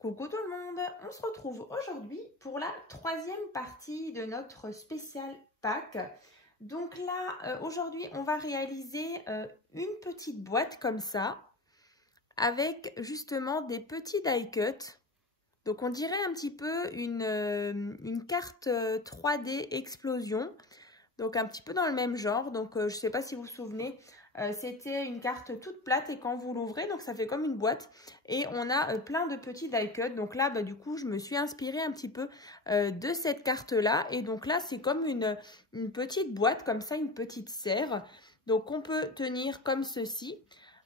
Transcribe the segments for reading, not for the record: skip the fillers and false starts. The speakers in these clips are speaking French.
Coucou tout le monde, on se retrouve aujourd'hui pour la troisième partie de notre spécial Pâques. Donc là, aujourd'hui, on va réaliser une petite boîte comme ça, avec justement des petits die cuts. Donc on dirait un petit peu une carte 3D explosion, donc un petit peu dans le même genre. Donc je ne sais pas si vous vous souvenez, c'était une carte toute plate et quand vous l'ouvrez, donc ça fait comme une boîte et on a plein de petits die cuts. Donc là, du coup, je me suis inspirée un petit peu de cette carte-là et donc là, c'est comme une petite boîte comme ça, une petite serre. Donc on peut tenir comme ceci.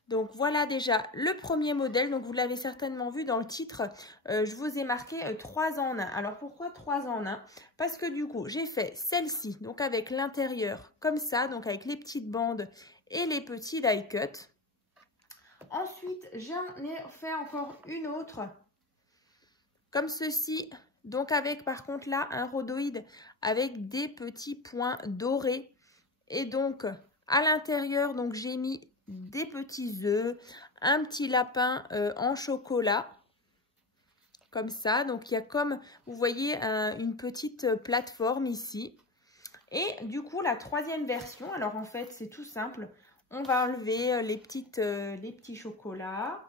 Donc voilà déjà le premier modèle, donc vous l'avez certainement vu dans le titre, je vous ai marqué 3 en 1. Alors pourquoi 3 en 1? Parce que du coup j'ai fait celle-ci, donc avec l'intérieur comme ça, donc avec les petites bandes et les petits die cuts. Ensuite j'en ai fait encore une autre, comme ceci, donc avec par contre là un rhodoïde avec des petits points dorés. Et donc à l'intérieur, donc j'ai mis des petits œufs, un petit lapin en chocolat, comme ça. Donc il y a comme, vous voyez, une petite plateforme ici. Et du coup, la troisième version, alors en fait, c'est tout simple. On va enlever les petits chocolats.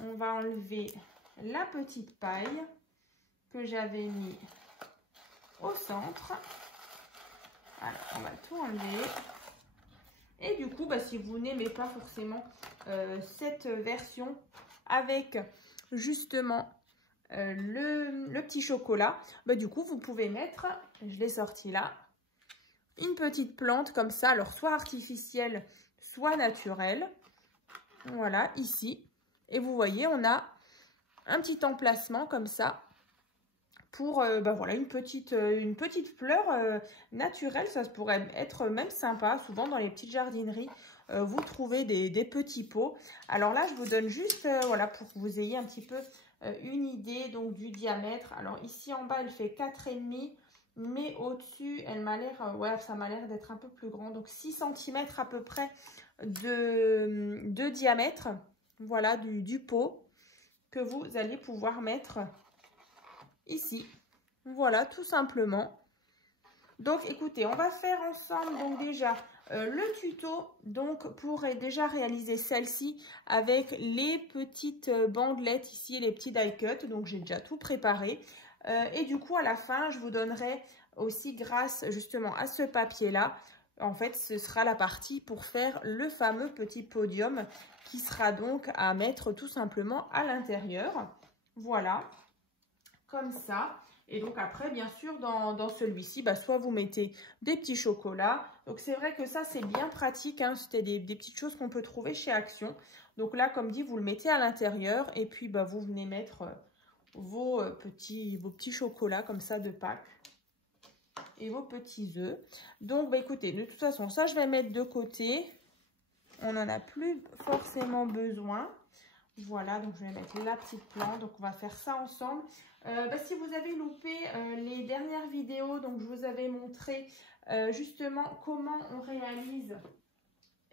On va enlever la petite paille que j'avais mis au centre. Alors, on va tout enlever. Et du coup, si vous n'aimez pas forcément cette version avec justement le petit chocolat, du coup, vous pouvez mettre, je l'ai sorti là, une petite plante comme ça, alors soit artificielle, soit naturelle. Voilà, ici. Et vous voyez, on a un petit emplacement comme ça pour voilà, une petite fleur naturelle. Ça pourrait être même sympa. Souvent dans les petites jardineries, vous trouvez des petits pots. Alors là, je vous donne juste voilà, pour que vous ayez un petit peu une idée donc du diamètre. Alors ici en bas, elle fait 4,5, mais au-dessus, elle m'a l'air, ouais, ça m'a l'air d'être un peu plus grand. Donc 6 cm à peu près de diamètre. Voilà, du pot que vous allez pouvoir mettre ici. Voilà, tout simplement. Donc écoutez, on va faire ensemble donc déjà le tuto donc pour déjà réaliser celle-ci avec les petites bandelettes ici et les petits die cuts. Donc j'ai déjà tout préparé et du coup à la fin je vous donnerai aussi, grâce justement à ce papier là, en fait ce sera la partie pour faire le fameux petit podium qui sera donc à mettre tout simplement à l'intérieur. Voilà, comme ça. Et donc après, bien sûr, dans celui-ci, soit vous mettez des petits chocolats. Donc c'est vrai que ça, c'est bien pratique, hein. C'était des petites choses qu'on peut trouver chez Action. Donc là, comme dit, vous le mettez à l'intérieur. Et puis, vous venez mettre vos petits chocolats comme ça de Pâques. Et vos petits œufs. Donc, écoutez, de toute façon, ça, je vais mettre de côté. On n'en a plus forcément besoin. Voilà, donc je vais mettre la petite plante. Donc on va faire ça ensemble. Si vous avez loupé les dernières vidéos, donc je vous avais montré justement comment on réalise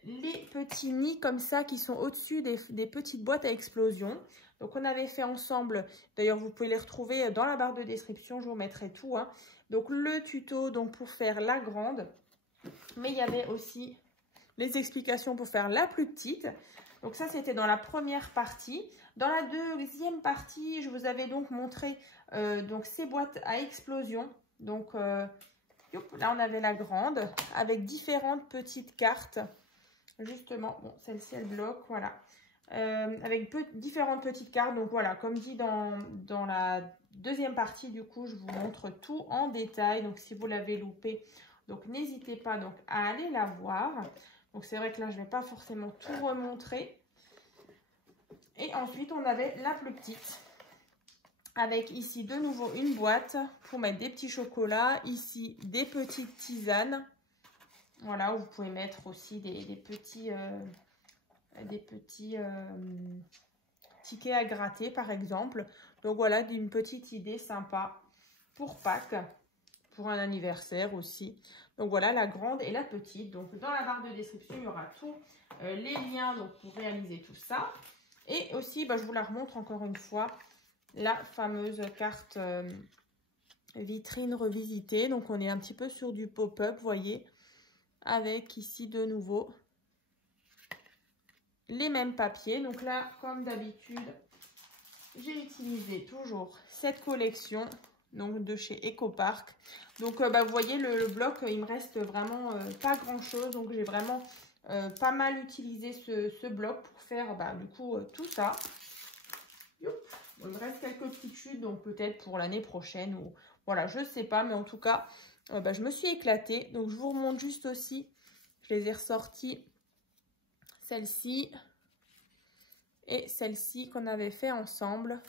les petits nids comme ça qui sont au-dessus des petites boîtes à explosion. Donc on avait fait ensemble, d'ailleurs vous pouvez les retrouver dans la barre de description, je vous mettrai tout, hein. Donc le tuto donc pour faire la grande, mais il y avait aussi les explications pour faire la plus petite. Donc ça, c'était dans la première partie. Dans la deuxième partie, je vous avais donc montré donc ces boîtes à explosion. Donc là, on avait la grande avec différentes petites cartes. Justement, bon, celle-ci, elle bloque, voilà. Avec différentes petites cartes. Donc voilà, comme dit dans la deuxième partie, du coup, je vous montre tout en détail. Donc si vous l'avez loupé, donc n'hésitez pas donc à aller la voir. Donc c'est vrai que là, je ne vais pas forcément tout remontrer. Et ensuite, on avait la plus petite. Avec ici, de nouveau, une boîte pour mettre des petits chocolats. Ici, des petites tisanes. Voilà, où vous pouvez mettre aussi des petits tickets à gratter, par exemple. Donc voilà, d'une petite idée sympa pour Pâques. Pour un anniversaire aussi. Donc voilà la grande et la petite. Donc dans la barre de description, il y aura tous les liens donc, pour réaliser tout ça. Et aussi, je vous la remontre encore une fois. la fameuse carte vitrine revisitée. Donc on est un petit peu sur du pop-up, vous voyez, avec ici de nouveau les mêmes papiers. Donc là, comme d'habitude, j'ai utilisé toujours cette collection donc de chez Ecopark. Donc vous voyez le bloc, il me reste vraiment pas grand chose. Donc j'ai vraiment pas mal utilisé ce bloc pour faire du coup tout ça. Bon, il me reste quelques petites chutes, donc peut-être pour l'année prochaine ou voilà, je sais pas, mais en tout cas je me suis éclatée. Donc je vous remonte juste aussi, je les ai ressorties, celle-ci et celle-ci qu'on avait fait ensemble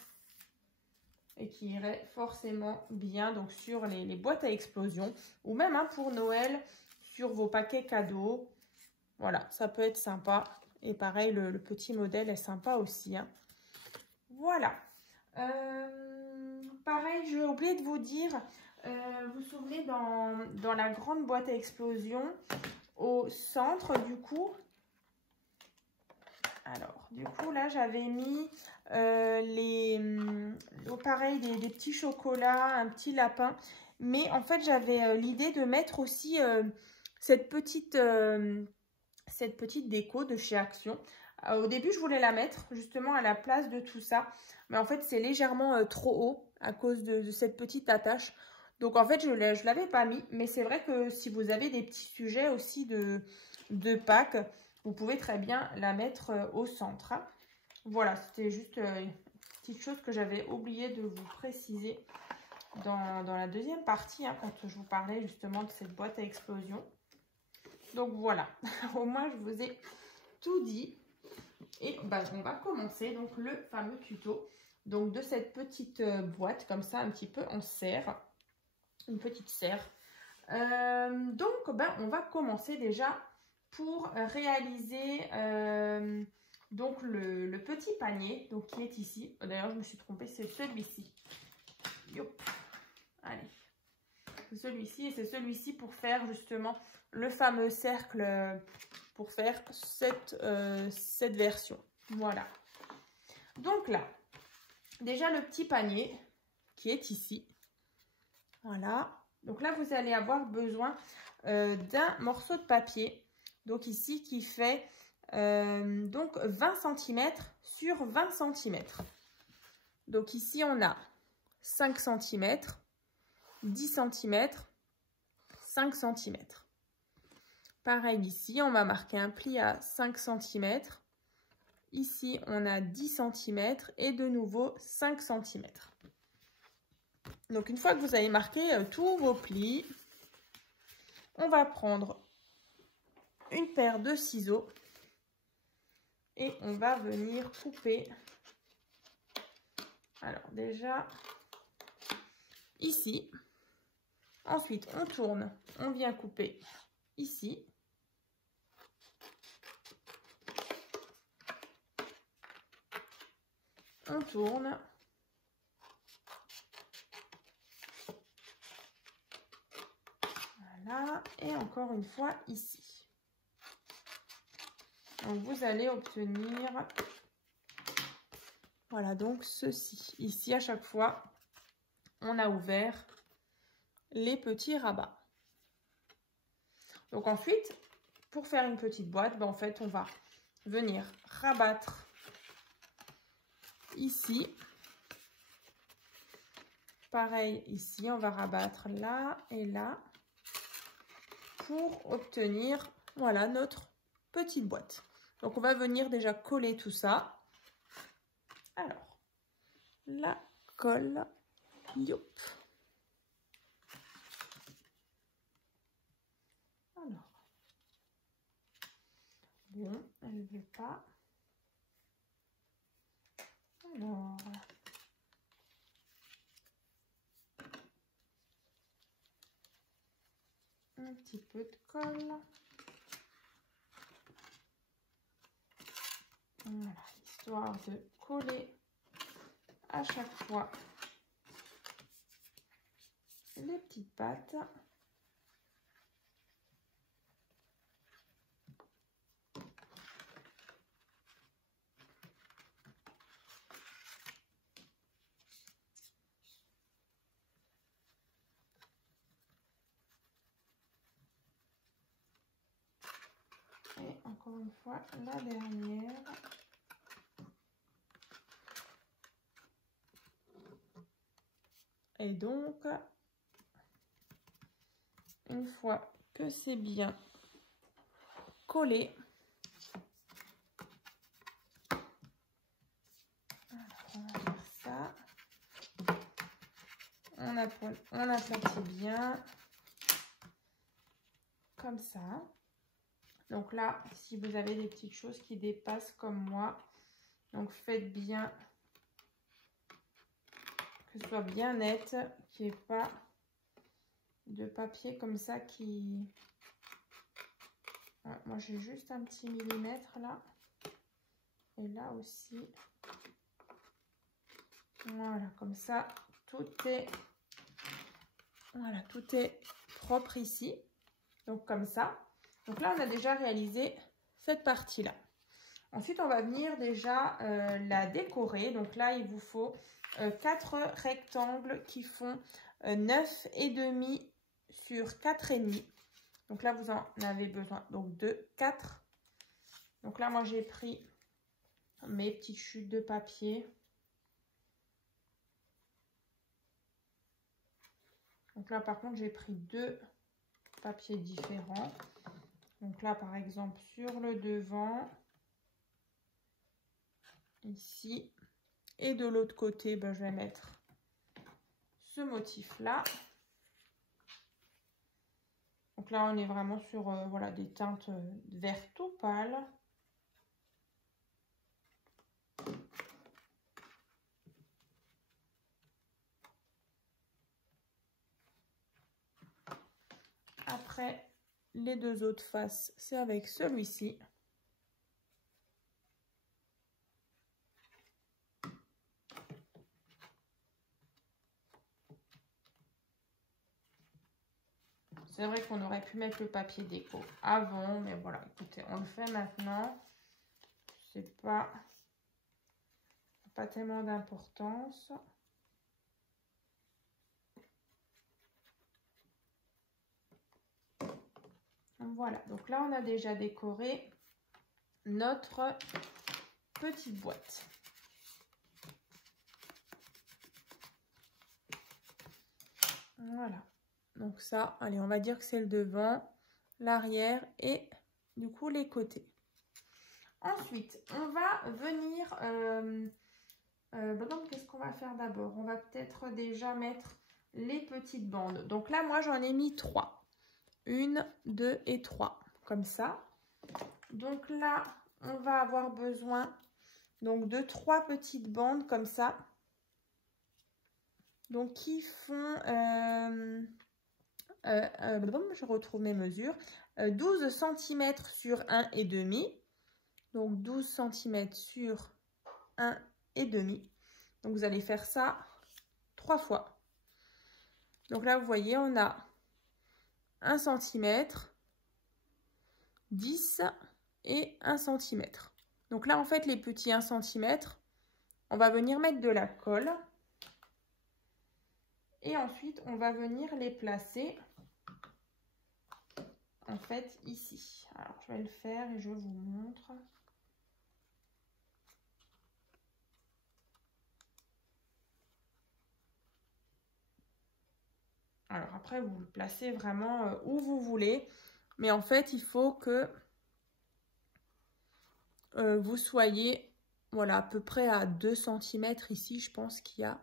et qui irait forcément bien donc sur les boîtes à explosion ou même pour Noël sur vos paquets cadeaux. Voilà, ça peut être sympa. Et pareil, le petit modèle est sympa aussi. Hein. Voilà. Pareil, j'ai oublié de vous dire, vous vous souvenez dans la grande boîte à explosion, au centre du coup, alors du coup là j'avais mis pareil des petits chocolats, un petit lapin, mais en fait j'avais l'idée de mettre aussi cette petite déco de chez Action. Au début, je voulais la mettre justement à la place de tout ça. Mais en fait, c'est légèrement trop haut à cause de cette petite attache. Donc, en fait, je ne l'avais pas mis. Mais c'est vrai que si vous avez des petits sujets aussi de Pâques, vous pouvez très bien la mettre au centre. Hein. Voilà, c'était juste une petite chose que j'avais oublié de vous préciser dans la deuxième partie, hein, quand je vous parlais justement de cette boîte à explosion. Donc voilà, au moins je vous ai tout dit. Et on va commencer donc le fameux tuto donc de cette petite boîte comme ça un petit peu en serre, une petite serre. Donc on va commencer déjà pour réaliser donc le petit panier donc qui est ici. D'ailleurs je me suis trompée, c'est celui-ci. Allez. Celui-ci et c'est celui-ci pour faire justement le fameux cercle pour faire cette version. Voilà. Donc là, déjà le petit panier qui est ici. Voilà. Donc là, vous allez avoir besoin d'un morceau de papier. Donc ici, qui fait donc 20 cm sur 20 cm. Donc ici, on a 5 cm. 10 cm, 5 cm. Pareil ici, on va marquer un pli à 5 cm. Ici, on a 10 cm et de nouveau 5 cm. Donc, une fois que vous avez marqué tous vos plis, on va prendre une paire de ciseaux et on va venir couper. Alors, déjà, ici. Ensuite, on tourne, on vient couper ici. On tourne. Voilà, et encore une fois ici. Donc, vous allez obtenir, voilà, donc ceci. Ici, à chaque fois, on a ouvert les petits rabats. Donc ensuite, pour faire une petite boîte, en fait, on va venir rabattre ici. Pareil ici, on va rabattre là et là pour obtenir, voilà, notre petite boîte. Donc on va venir déjà coller tout ça. Alors, la colle, yop. Alors, bon, elle ne veut pas. Alors, un petit peu de colle. Voilà, histoire de coller à chaque fois les petites pattes. encore une fois la dernière. Et donc, une fois que c'est bien collé, alors on va faire ça. On aplatit bien, comme ça. Donc là, si vous avez des petites choses qui dépassent comme moi, donc faites bien que ce soit bien net, qu'il n'y ait pas de papier comme ça qui... Ouais, moi j'ai juste un petit millimètre là. Et là aussi. Voilà, comme ça, tout est... Voilà, tout est propre ici. Donc comme ça. Donc là, on a déjà réalisé cette partie-là. Ensuite, on va venir déjà la décorer. Donc là, il vous faut 4 rectangles qui font 9,5 sur 4,5. Donc là, vous en avez besoin donc de 4. Donc là, moi, j'ai pris mes petites chutes de papier. Donc là, par contre, j'ai pris 2 papiers différents. Donc là, par exemple, sur le devant, ici, et de l'autre côté, ben, je vais mettre ce motif-là. Donc là, on est vraiment sur voilà, des teintes vert tout pâle. Après, les 2 autres faces, c'est avec celui-ci. C'est vrai qu'on aurait pu mettre le papier déco avant, mais voilà, écoutez, on le fait maintenant. C'est pas tellement d'importance. Voilà, donc là, on a déjà décoré notre petite boîte. Voilà. Donc ça, allez, on va dire que c'est le devant, l'arrière et du coup les côtés. Ensuite, on va venir... donc, qu'est-ce qu'on va faire d'abord? On va peut-être déjà mettre les petites bandes. Donc là, moi, j'en ai mis 3. 1, 2 et 3. Comme ça. Donc là, on va avoir besoin donc, de 3 petites bandes comme ça. Donc, qui font... je retrouve mes mesures. 12 cm sur 1,5. Donc 12 cm sur 1,5. Donc vous allez faire ça 3 fois. Donc là, vous voyez, on a 1 cm, 10 et 1 cm. Donc là, en fait, les petits 1 cm, on va venir mettre de la colle. Et ensuite, on va venir les placer en fait ici. Alors, je vais le faire et je vous montre. Alors après, vous le placez vraiment où vous voulez. Mais en fait, il faut que vous soyez voilà, à peu près à 2 cm ici, je pense qu'il y a.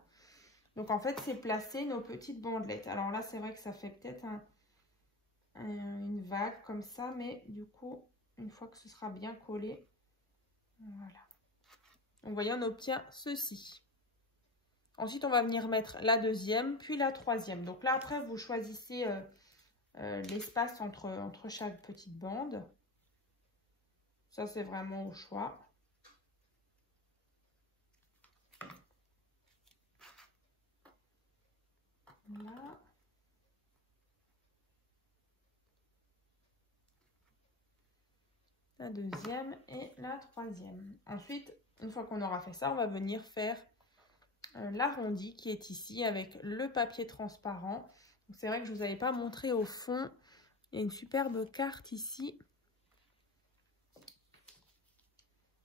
Donc en fait, c'est placer nos petites bandelettes. Alors là, c'est vrai que ça fait peut-être une vague comme ça. Mais du coup, une fois que ce sera bien collé, voilà. Donc vous voyez, on obtient ceci. Ensuite, on va venir mettre la deuxième, puis la troisième. Donc là, après, vous choisissez l'espace entre chaque petite bande. Ça, c'est vraiment au choix. Là. La deuxième et la troisième. Ensuite, une fois qu'on aura fait ça, on va venir faire l'arrondi qui est ici avec le papier transparent. C'est vrai que je ne vous avais pas montré au fond. Il y a une superbe carte ici.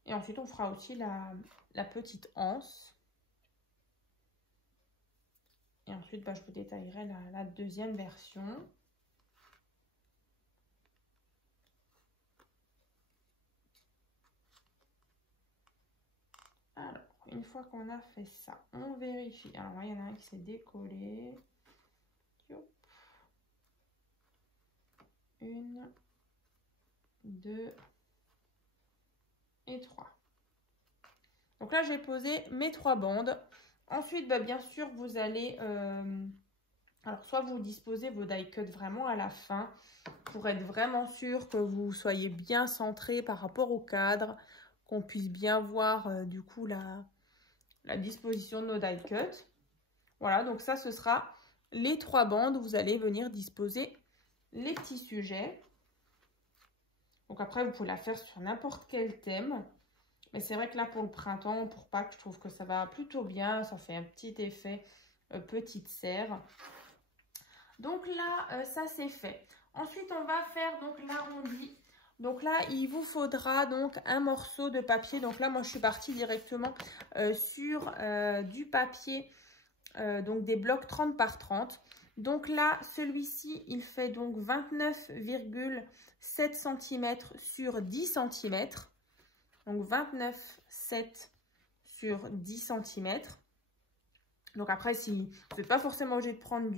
Et ensuite, on fera aussi la petite anse. Et ensuite, je vous détaillerai la deuxième version. Alors, une fois qu'on a fait ça, on vérifie. Alors là, il y en a un qui s'est décollé. Une, 2 et 3. Donc là, j'ai posé mes 3 bandes. Ensuite, bien sûr, vous allez... alors, soit vous disposez vos die cuts vraiment à la fin pour être vraiment sûr que vous soyez bien centré par rapport au cadre, qu'on puisse bien voir du coup la disposition de nos die cuts. Voilà, donc ça, ce sera les 3 bandes où vous allez venir disposer les petits sujets. Donc après, vous pouvez la faire sur n'importe quel thème. Mais c'est vrai que là, pour le printemps, pour Pâques, je trouve que ça va plutôt bien. Ça fait un petit effet petite serre. Donc là, ça c'est fait. Ensuite, on va faire donc l'arrondi. Donc là, il vous faudra donc un morceau de papier. Donc là, moi, je suis partie directement sur du papier, donc des blocs 30 par 30. Donc là, celui-ci, il fait donc 29,7 cm sur 10 cm. Donc 29,7 sur 10 cm. Donc après, si vous n'êtes pas forcément obligé de prendre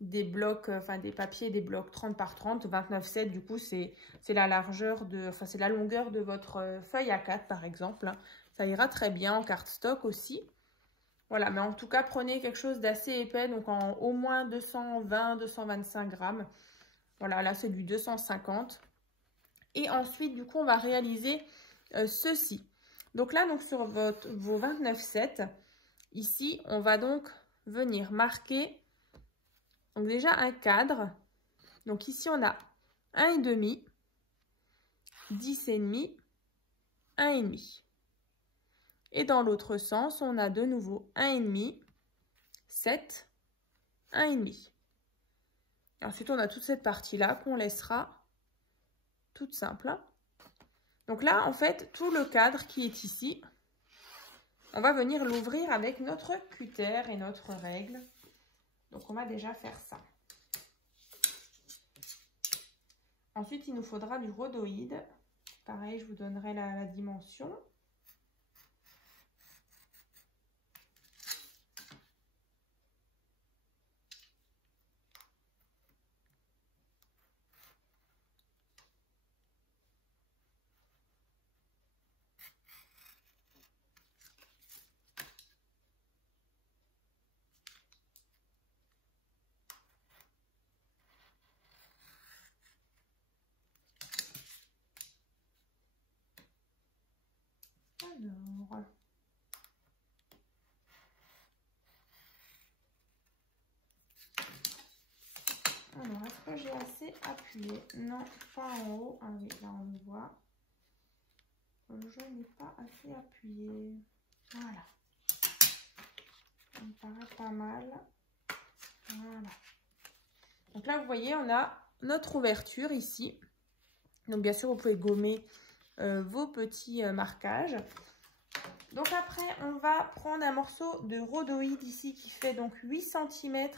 des blocs, des papiers, des blocs 30 par 30, 29,7 du coup, c'est la largeur c'est la longueur de votre feuille A4 par exemple. Ça ira très bien en cardstock aussi. Voilà, mais en tout cas, prenez quelque chose d'assez épais, donc en au moins 220-225 grammes. Voilà, là, c'est du 250. Et ensuite, du coup, on va réaliser ceci. Donc là, donc sur vos 29,7, ici, on va donc venir marquer donc déjà un cadre. Donc ici, on a 1,5, 10,5, 1,5. Et dans l'autre sens, on a de nouveau 1,5, 7, 1,5. Et ensuite, on a toute cette partie-là qu'on laissera toute simple. Donc là, en fait, tout le cadre qui est ici, on va venir l'ouvrir avec notre cutter et notre règle. Donc, on va déjà faire ça. Ensuite, il nous faudra du rhodoïde. Pareil, je vous donnerai la dimension. Alors, est-ce que j'ai assez appuyé? Non, pas en haut. Ah oui, là on le voit. Je n'ai pas assez appuyé. Voilà. Ça me paraît pas mal. Voilà. Donc là, vous voyez, on a notre ouverture ici. Donc bien sûr, vous pouvez gommer vos petits marquages. Donc après, on va prendre un morceau de rhodoïde ici qui fait donc 8 cm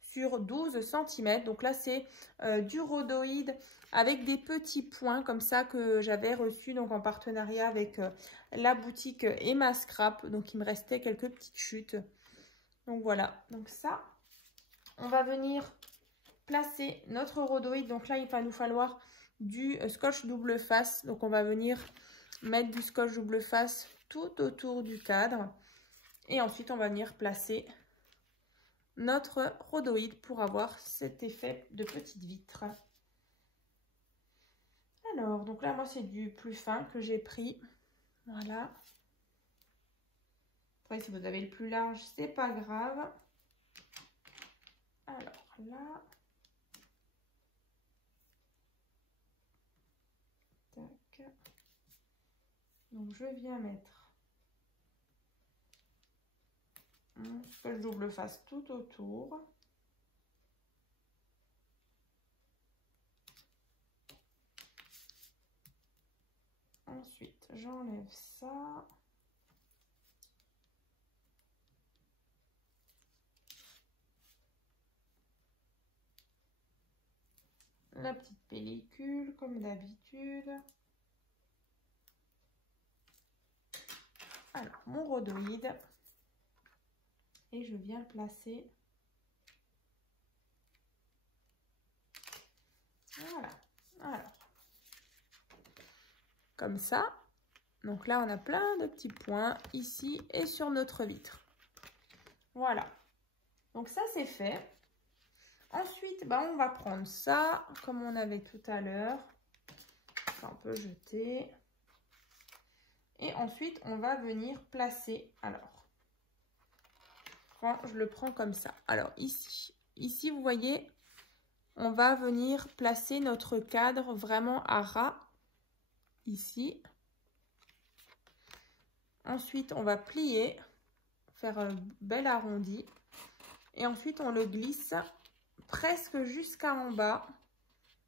sur 12 cm. Donc là, c'est du rhodoïde avec des petits points comme ça que j'avais reçu donc en partenariat avec la boutique Emma Scrap. Donc il me restait quelques petites chutes. Donc voilà, donc ça, on va venir placer notre rhodoïde. Donc là, il va nous falloir du scotch double face. Donc on va venir mettre du scotch double face tout autour du cadre. Et ensuite, on va venir placer notre rhodoïde pour avoir cet effet de petite vitre. Alors, donc là, moi, c'est du plus fin que j'ai pris. Voilà. Après, si vous avez le plus large, c'est pas grave. Alors là. Tac. Donc, je viens mettre mon scotch double face tout autour. Ensuite, j'enlève ça. La petite pellicule, comme d'habitude. Alors, mon rhodoïde. Et je viens le placer. Voilà. Alors, comme ça. Donc là, on a plein de petits points ici et sur notre vitre. Voilà. Donc ça, c'est fait. Ensuite, bah, on va prendre ça, comme on avait tout à l'heure. On peut jeter. Et ensuite, on va venir placer. Alors, je le prends comme ça. Alors, ici, vous voyez, on va venir placer notre cadre vraiment à ras. Ici. Ensuite, on va plier, faire un bel arrondi. Et ensuite, on le glisse presque jusqu'en bas.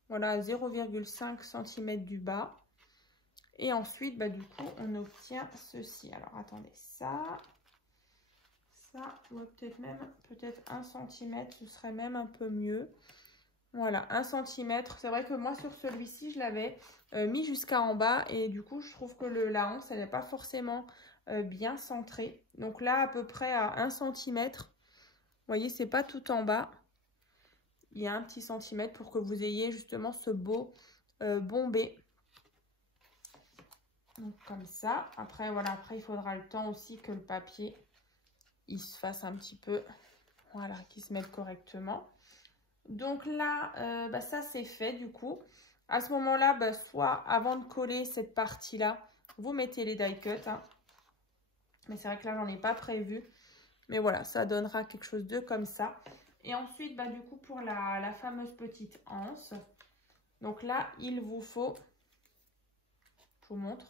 Voilà, 0,5 cm du bas. Et ensuite, bah, du coup, on obtient ceci. Alors, attendez, ça, ouais, peut-être 1 cm, ce serait même un peu mieux. Voilà, 1 cm. C'est vrai que moi, sur celui-ci, je l'avais mis jusqu'en bas. Et du coup, je trouve que la anse, elle n'est pas forcément bien centrée. Donc là, à peu près à 1 cm. Vous voyez, c'est pas tout en bas. Il y a un petit centimètre pour que vous ayez justement ce beau bombé. Donc comme ça. Après, voilà, après, il faudra le temps aussi que le papier, il se fasse un petit peu, voilà, qu'il se mette correctement. Donc là, bah, ça c'est fait du coup. À ce moment-là, bah, soit avant de coller cette partie-là, vous mettez les die cuts. Hein. Mais c'est vrai que là, j'en ai pas prévu. Mais voilà, ça donnera quelque chose de comme ça. Et ensuite, bah, du coup, pour la fameuse petite anse, donc là, il vous faut, je vous montre.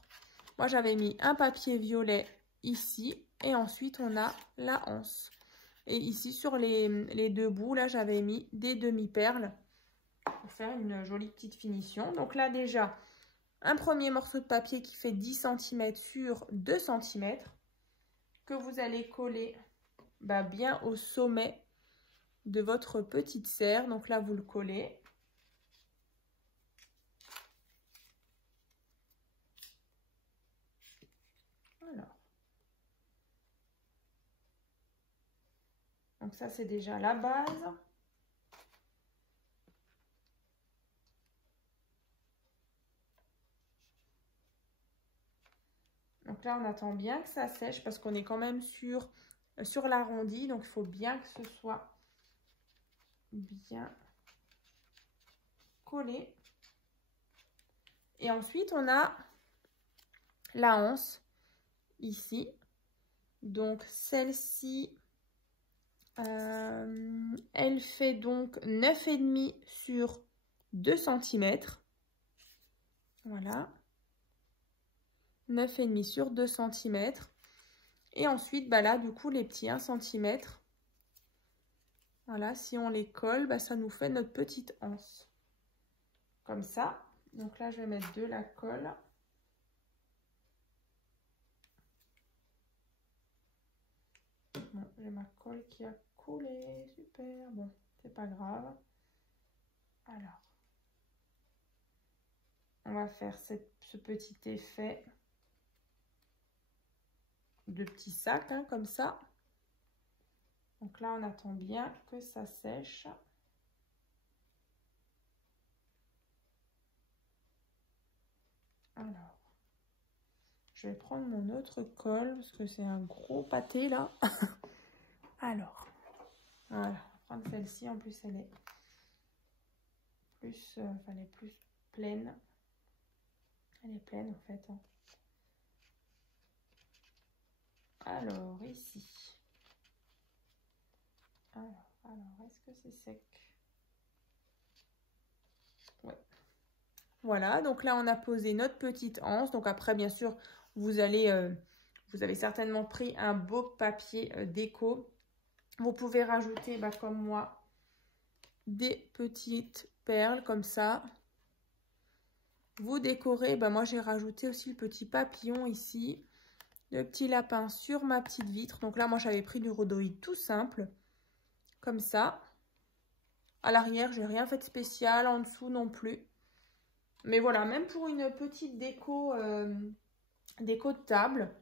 Moi, j'avais mis un papier violet ici. Et ensuite, on a la anse. Et ici, sur les deux bouts, là, j'avais mis des demi-perles pour faire une jolie petite finition. Donc là, déjà, un premier morceau de papier qui fait 10 cm sur 2 cm que vous allez coller bah, bien au sommet de votre petite serre. Donc là, vous le collez. Alors. Donc ça, c'est déjà la base. Donc là, on attend bien que ça sèche parce qu'on est quand même sur l'arrondi. Donc, il faut bien que ce soit bien collé. Et ensuite, on a la anse ici. Donc, celle-ci, elle fait donc 9,5 sur 2 cm. Voilà. 9,5 sur 2 cm. Et ensuite, bah là, du coup, les petits 1 cm. Voilà, si on les colle, bah, ça nous fait notre petite anse. Comme ça. Donc là, je vais mettre de la colle. Bon, j'ai ma colle qui a coulé. Super. Bon, c'est pas grave. Alors, on va faire ce petit effet de petits sacs, hein, comme ça. Donc là, on attend bien que ça sèche. Alors, je vais prendre mon autre colle parce que c'est un gros pâté là. Alors, voilà, on va prendre celle-ci. En plus, elle est plus, elle est plus pleine. Elle est pleine en fait. Hein. Alors, ici. Alors est-ce que c'est sec? Ouais. Voilà, donc là, on a posé notre petite anse. Donc après, bien sûr, vous avez certainement pris un beau papier déco. Vous pouvez rajouter, bah, comme moi, des petites perles comme ça. vous décorez. Ben, moi, j'ai rajouté aussi le petit papillon ici. Le petit lapin sur ma petite vitre. Donc là, moi, j'avais pris du rhodoïde tout simple. Comme ça. À l'arrière, j'ai rien fait de spécial. En dessous non plus. Mais voilà, même pour une petite déco, déco de table,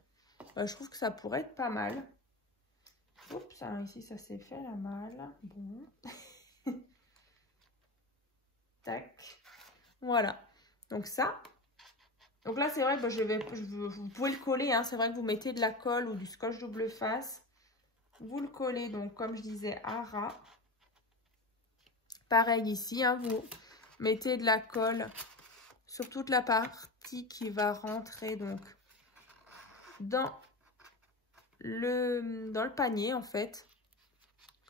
je trouve que ça pourrait être pas mal. Oups, hein, ici, ça s'est fait la malle. Bon. Tac. Voilà. Donc ça. Donc là, c'est vrai que vous pouvez le coller. Hein, c'est vrai que vous mettez de la colle ou du scotch double face. Vous le collez, donc comme je disais, à ras. Pareil ici, hein, vous mettez de la colle sur toute la partie qui va rentrer donc dans le panier en fait.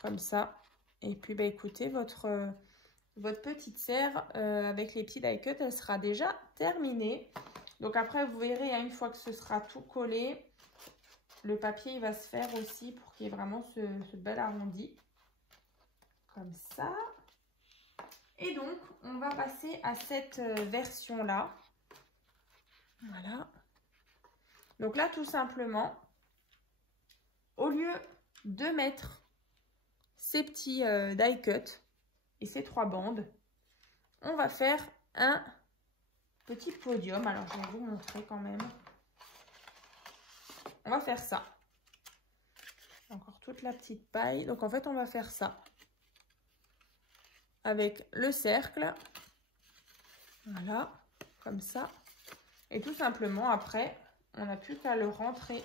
Comme ça. Et puis, bah, écoutez, votre petite serre avec les petits die cuts, elle sera déjà terminée. Donc après, vous verrez, hein, une fois que ce sera tout collé, le papier, il va se faire aussi pour qu'il y ait vraiment ce bel arrondi. Comme ça. Et donc, on va passer à cette version-là. Voilà. Donc là, tout simplement, au lieu de mettre ces petits die cuts et ces 3 bandes, on va faire un petit podium. Alors, je vais vous montrer quand même. On va faire ça. Encore toute la petite paille. Donc, en fait, on va faire ça. Avec le cercle. Voilà. Comme ça. Et tout simplement, après, on n'a plus qu'à le rentrer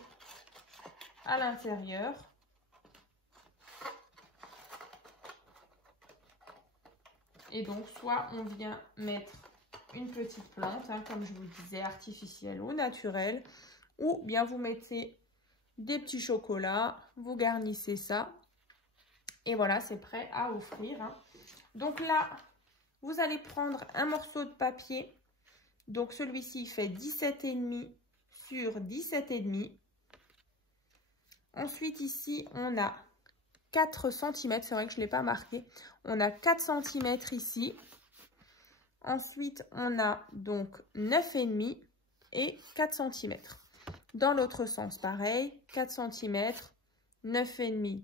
à l'intérieur. Et donc, soit on vient mettre une petite plante, hein, comme je vous le disais, artificielle ou naturelle. Ou bien vous mettez des petits chocolats, vous garnissez ça. Et voilà, c'est prêt à offrir. Hein. Donc là, vous allez prendre un morceau de papier. Donc celui-ci fait 17,5 sur 17,5. Ensuite, ici, on a 4 cm. C'est vrai que je ne l'ai pas marqué. On a 4 cm ici. Ensuite, on a donc 9,5 et 4 cm. Dans l'autre sens, pareil, 4 cm, 9,5,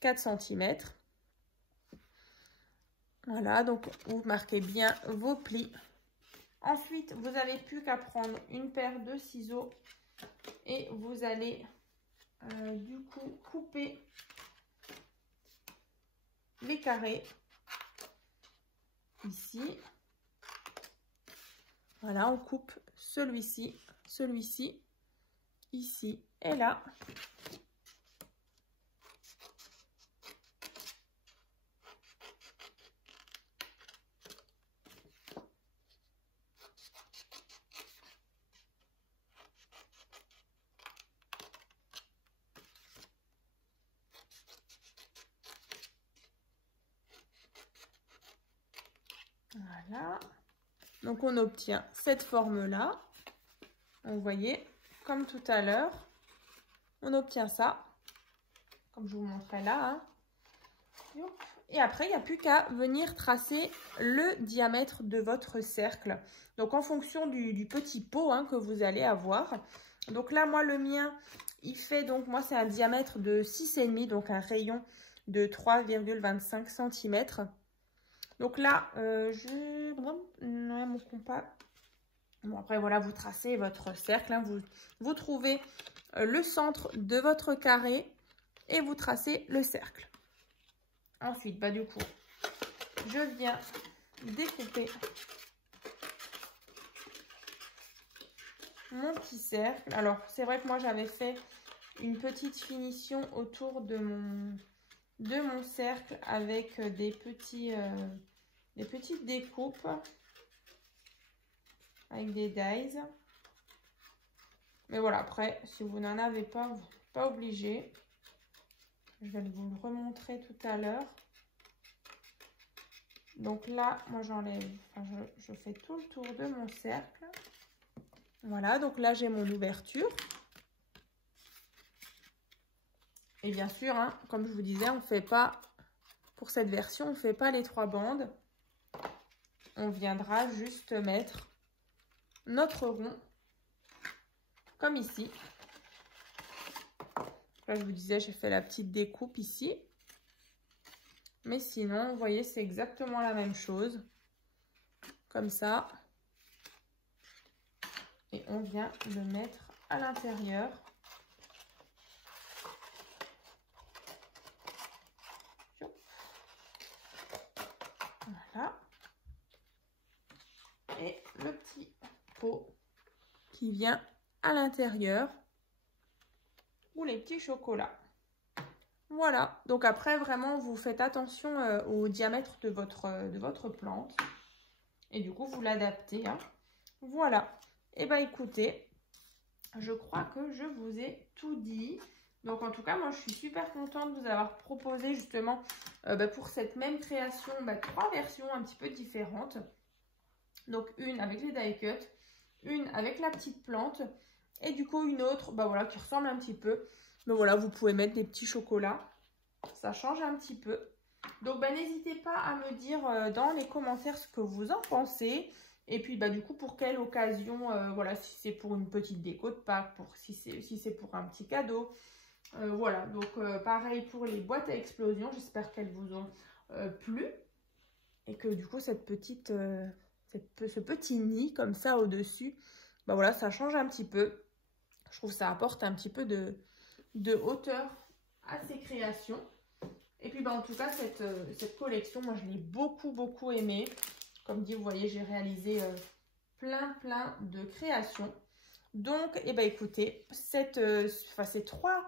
4 cm. Voilà, donc vous marquez bien vos plis. Ensuite, vous n'avez plus qu'à prendre une paire de ciseaux et vous allez du coup couper les carrés ici. Voilà, on coupe celui-ci, celui-ci, ici et là. Voilà. Donc, on obtient cette forme-là. Vous voyez, comme tout à l'heure, on obtient ça. Comme je vous montrais là. Hein. Et après, il n'y a plus qu'à venir tracer le diamètre de votre cercle. Donc, en fonction du petit pot hein, que vous allez avoir. Donc là, moi, le mien, il fait donc, moi, c'est un diamètre de 6,5, donc un rayon de 3,25 cm. Donc là, mon compas. Bon, après, voilà, vous tracez votre cercle. Hein, vous trouvez le centre de votre carré et vous tracez le cercle. Ensuite, bah, du coup, je viens découper mon petit cercle. Alors, c'est vrai que moi, j'avais fait une petite finition autour de mon cercle avec des petites découpes avec des dies. Mais voilà, après, si vous n'en avez pas, vous n'êtes pas obligé. Je vais vous le remontrer tout à l'heure. Donc là, moi j'enlève, je fais tout le tour de mon cercle. Voilà, donc là j'ai mon ouverture. Et bien sûr, hein, comme je vous disais, on ne fait pas, pour cette version, on ne fait pas les 3 bandes. On viendra juste mettre notre rond, comme ici. Là, je vous disais, j'ai fait la petite découpe ici. Mais sinon, vous voyez, c'est exactement la même chose. Comme ça. Et on vient le mettre à l'intérieur. Voilà. Et le petit pot qui vient à l'intérieur. Ou les petits chocolats. Voilà. Donc après, vraiment, vous faites attention au diamètre de votre plante. Et du coup, vous l'adaptez. Hein. Voilà. Et bien, écoutez, je crois que je vous ai tout dit. Donc, en tout cas, moi, je suis super contente de vous avoir proposé justement pour cette même création 3 versions un petit peu différentes. Donc, une avec les die cuts, une avec la petite plante et du coup, une autre voilà, qui ressemble un petit peu. Mais voilà, vous pouvez mettre des petits chocolats. Ça change un petit peu. Donc, n'hésitez pas à me dire dans les commentaires ce que vous en pensez. Et puis, du coup, pour quelle occasion, voilà, si c'est pour une petite déco de Pâques, si c'est pour un petit cadeau. Voilà, donc pareil pour les boîtes à explosion. J'espère qu'elles vous ont plu. Et que du coup, ce petit nid comme ça au-dessus, voilà, ça change un petit peu. Je trouve que ça apporte un petit peu de hauteur à ces créations. Et puis, en tout cas, cette collection, moi, je l'ai beaucoup aimée. Comme dit, vous voyez, j'ai réalisé plein de créations. Donc, écoutez, ces 3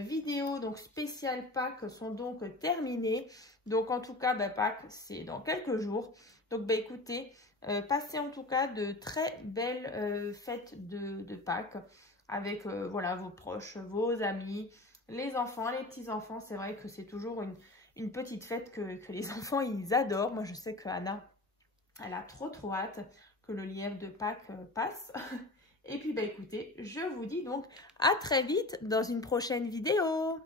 vidéos donc spéciales Pâques sont donc terminées. Donc, en tout cas, Pâques, c'est dans quelques jours. Donc, écoutez, passez en tout cas de très belles fêtes de Pâques avec voilà, vos proches, vos amis, les enfants, les petits-enfants. C'est vrai que c'est toujours une petite fête que les enfants, ils adorent. Moi, je sais que Anna, elle a trop hâte que le lièvre de Pâques passe. Et puis, écoutez, je vous dis donc à très vite dans une prochaine vidéo.